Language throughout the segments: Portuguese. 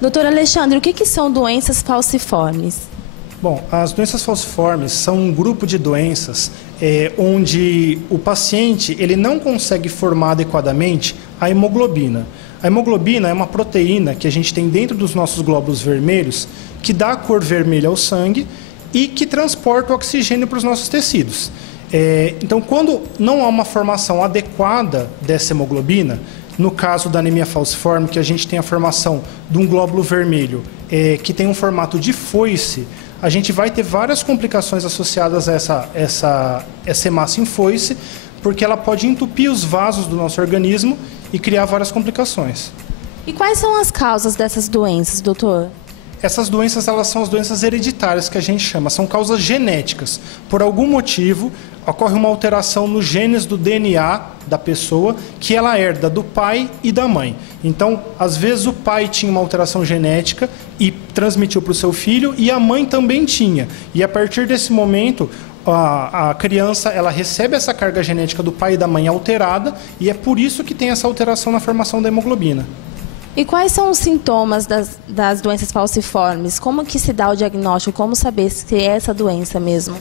Doutor Alexandre, o que são doenças falciformes? Bom, as doenças falciformes são um grupo de doenças onde o paciente ele não consegue formar adequadamente a hemoglobina. A hemoglobina é uma proteína que a gente tem dentro dos nossos glóbulos vermelhos que dá a cor vermelha ao sangue e que transporta o oxigênio para os nossos tecidos. Então, quando não há uma formação adequada dessa hemoglobina, no caso da anemia falciforme, que a gente tem a formação de um glóbulo vermelho que tem um formato de foice, a gente vai ter várias complicações associadas a essa hemácia em foice, porque ela pode entupir os vasos do nosso organismo e criar várias complicações. E quais são as causas dessas doenças, doutor? Essas doenças, elas são as doenças hereditárias que a gente chama, são causas genéticas. Por algum motivo, ocorre uma alteração nos genes do DNA da pessoa que ela herda do pai e da mãe. Então, às vezes o pai tinha uma alteração genética e transmitiu para o seu filho e a mãe também tinha. E a partir desse momento, a criança ela recebe essa carga genética do pai e da mãe alterada e é por isso que tem essa alteração na formação da hemoglobina. E quais são os sintomas das doenças falciformes? Como que se dá o diagnóstico? Como saber se é essa doença mesmo?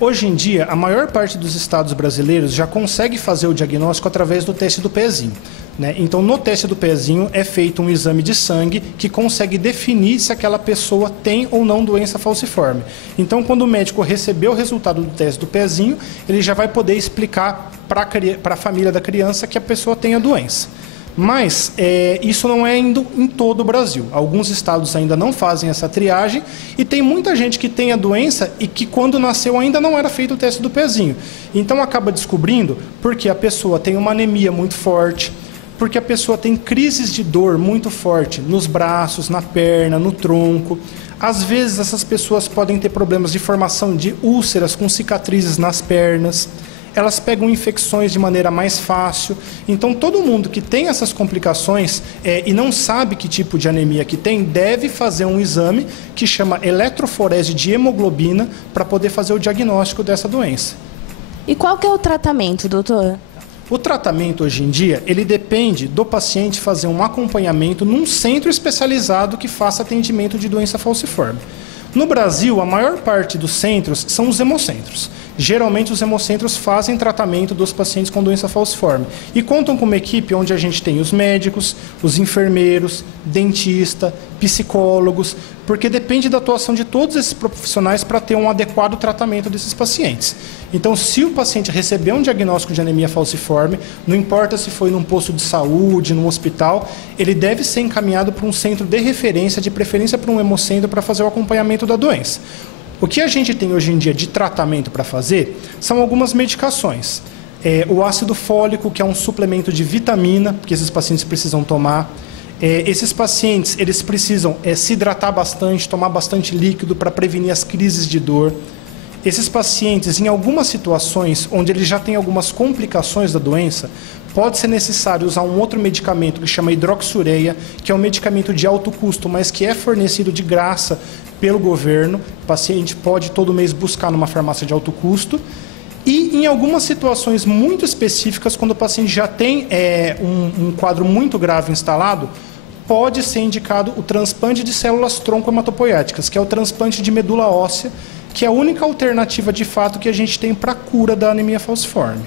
Hoje em dia, a maior parte dos estados brasileiros já consegue fazer o diagnóstico através do teste do pezinho, né? Então, no teste do pezinho é feito um exame de sangue que consegue definir se aquela pessoa tem ou não doença falciforme. Então, quando o médico receber o resultado do teste do pezinho, ele já vai poder explicar para a família da criança que a pessoa tem a doença. Mas isso não é indo em todo o Brasil. Alguns estados ainda não fazem essa triagem e tem muita gente que tem a doença e que quando nasceu ainda não era feito o teste do pezinho. Então acaba descobrindo porque a pessoa tem uma anemia muito forte, porque a pessoa tem crises de dor muito forte nos braços, na perna, no tronco. Às vezes essas pessoas podem ter problemas de formação de úlceras com cicatrizes nas pernas. Elas pegam infecções de maneira mais fácil. Então, todo mundo que tem essas complicações e não sabe que tipo de anemia que tem, deve fazer um exame que chama eletroforese de hemoglobina para poder fazer o diagnóstico dessa doença. E qual que é o tratamento, doutor? O tratamento, hoje em dia, ele depende do paciente fazer um acompanhamento num centro especializado que faça atendimento de doença falciforme. No Brasil, a maior parte dos centros são os hemocentros. Geralmente, os hemocentros fazem tratamento dos pacientes com doença falciforme e contam com uma equipe onde a gente tem os médicos, os enfermeiros, dentista, psicólogos, porque depende da atuação de todos esses profissionais para ter um adequado tratamento desses pacientes. Então, se o paciente receber um diagnóstico de anemia falciforme, não importa se foi num posto de saúde, num hospital, ele deve ser encaminhado para um centro de referência, de preferência para um hemocentro, para fazer o acompanhamento da doença. O que a gente tem hoje em dia de tratamento para fazer são algumas medicações. O ácido fólico, que é um suplemento de vitamina, que esses pacientes precisam tomar. Esses pacientes eles precisam se hidratar bastante, tomar bastante líquido para prevenir as crises de dor. Esses pacientes, em algumas situações onde eles já têm algumas complicações da doença, pode ser necessário usar um outro medicamento que chama hidroxureia, que é um medicamento de alto custo, mas que é fornecido de graça pelo governo. O paciente pode todo mês buscar numa farmácia de alto custo. E em algumas situações muito específicas, quando o paciente já tem um quadro muito grave instalado, pode ser indicado o transplante de células tronco-hematopoéticas, que é o transplante de medula óssea, que é a única alternativa de fato que a gente tem para a cura da anemia falciforme.